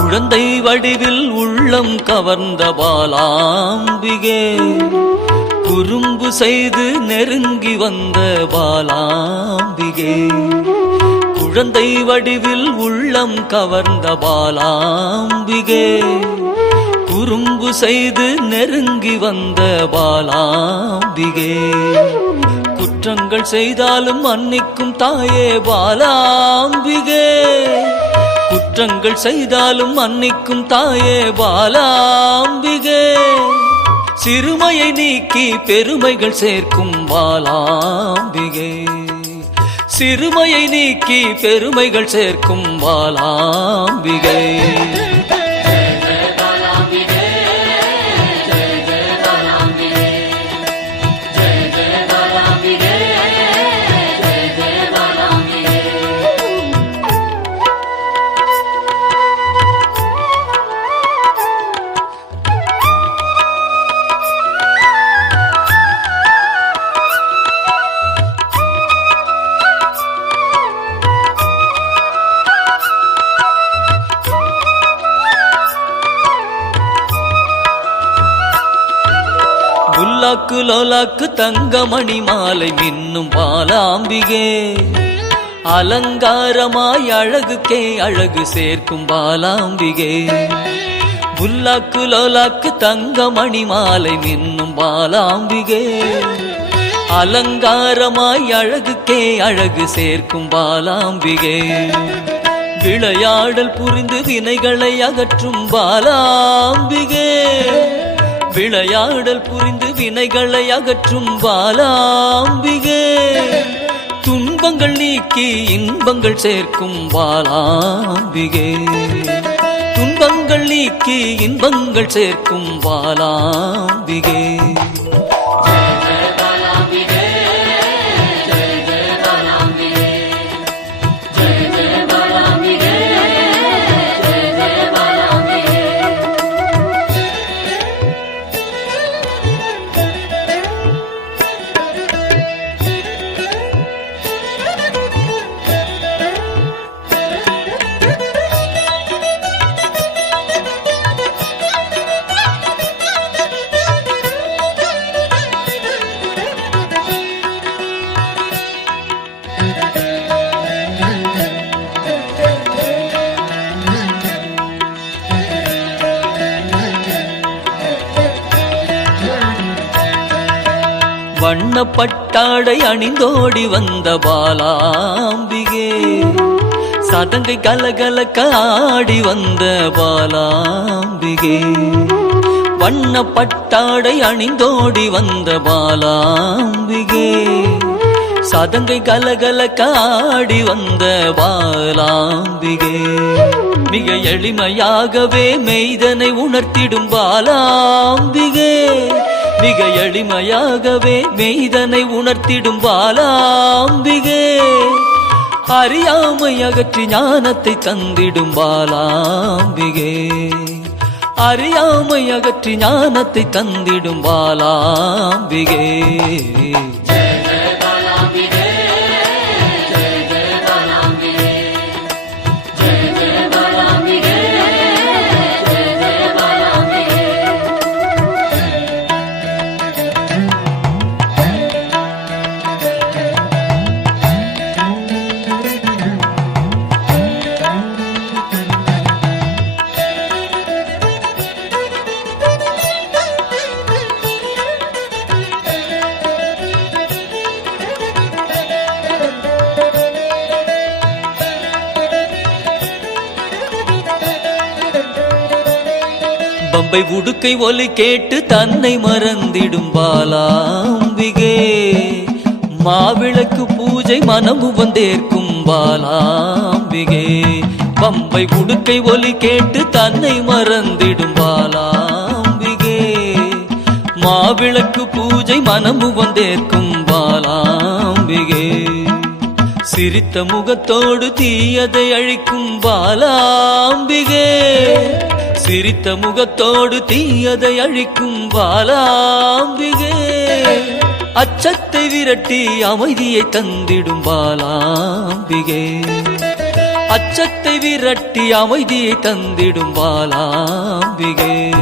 குழந்தை வடிவில் உள்ளம் கவர்ந்த பாலாம்பிகே. குறும்பு செய்து நெருங்கி வந்த பாலாம்பிகே. குழந்தை வடிவில் உள்ளம் கவர்ந்த பாலாம்பிகே. குறும்பு செய்து நெருங்கி வந்த பாலாம்பிகே. குற்றங்கள் செய்தாலும் மன்னிக்கும் தாயே பாலாம்பிகே. குற்றங்கள் செய்தாலும் மன்னிக்கும் தாயே பாலாம்பிகே. சிறுமையை நீக்கி பெருமைகள் சேர்க்கும் பாலாம்பிகே. சிறுமையை நீக்கி பெருமைகள் சேர்க்கும் பாலாம்பிகை. புல்லாக்கு லோலாக்கு தங்கமணி மாலை மின்னும் பாலாம்பிகே. அலங்காரமாய் அழகுக்கே அழகு சேர்க்கும் பாலாம்பிகே. புல்லாக்கு லோலாக்கு தங்கமணி மாலை மின்னும் பாலாம்பிகே. அலங்காரமாய் அழகுக்கே அழகு சேர்க்கும் பாலாம்பிகே. விளையாடல் புரிந்து வினைகளை அகற்றும் பாலாம்பிகே. விளையாடல் புரிந்து வினைகளை அகற்றும் பாலாம்பிகே துன்பங்கள் நீக்கி இன்பங்கள் சேர்க்கும் வாலாம்பிகே துன்பங்கள் நீக்கி இன்பங்கள் சேர்க்கும் வாலாம்பிகே வண்ண பட்டாடை அணிந்தோடி வந்த பாலாம்பிகே. சதங்கை கலகலக்க ஆடி வந்த பாலாம்பிகே. வண்ண பட்டாடை அணிந்தோடி வந்த பாலாம்பிகே. சதங்கை கலகலக்க ஆடி வந்த பாலாம்பிகே. மிக எளிமையாகவே மெய்தனை உணர்த்திடும் பாலாம்பிகே. மிக எளிமையாகவே மெய்தனை உணர்த்திடும் பாலாம்பிகே அறியாமை அகற்றி ஞானத்தை தந்திடும் பாலாம்பிகே அறியாமை அகற்றி ஞானத்தை தந்திடும் பாலாம்பிகே பம்பை உடுக்கை ஒலி கேட்டு தன்னை மறந்திடும் பாலாம்பிகே. மாவிளக்கு பூஜை மனமு வந்தேற்கும் பாலாம்பிகே. பம்பை உடுக்கை ஒலி கேட்டு தன்னை மறந்திடும் பாலாம்பிகே. மாவிளக்கு பூஜை மனமு வந்தேற்கும் சிரித்த முகத்தோடு தீயதை அழிக்கும் பாலாம்பிகே. சிரித்த முகத்தோடு தீயதை அழிக்கும் பாலாம்பிகே. அச்சத்தை விரட்டி அமைதியை தந்திடும் பாலாம்பிகே. அச்சத்தை விரட்டி அமைதியை தந்திடும் பாலாம்பிகே.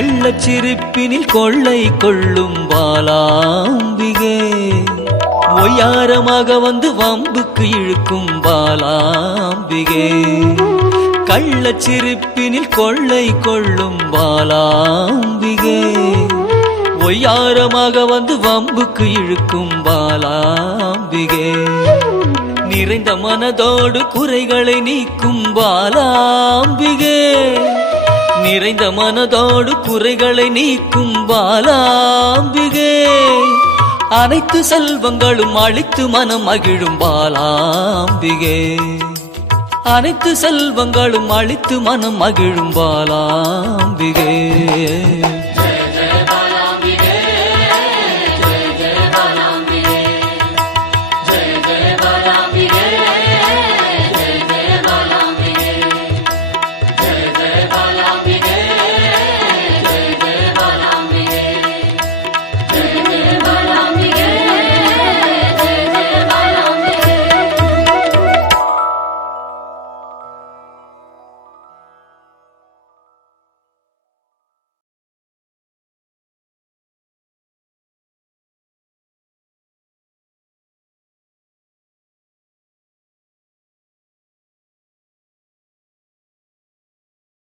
கள்ளச்சிரிப்பினில் கொள்ளை கொள்ளும் பாலாம்பிகே ஒய்யாரமாக வந்து வம்புக்கு இழுக்கும் பாலாம்பிகே கள்ளச்சிரிப்பினில் கொள்ளை கொள்ளும் பாலாம்பிகே ஒய்யாரமாக வந்து வம்புக்கு இழுக்கும் பாலாம்பிகே நிறைந்த மனதோடு குறைகளை நீக்கும் பாலாம்பிகே நிறைந்த மனதோடு குறைகளை நீக்கும் பாலாம்பிகே. அனைத்து செல்வங்களும் அழித்து மனம் மகிழும் பாலாம்பிகே. அனைத்து செல்வங்களும் அழித்து மனம் மகிழும் பாலாம்பிகே.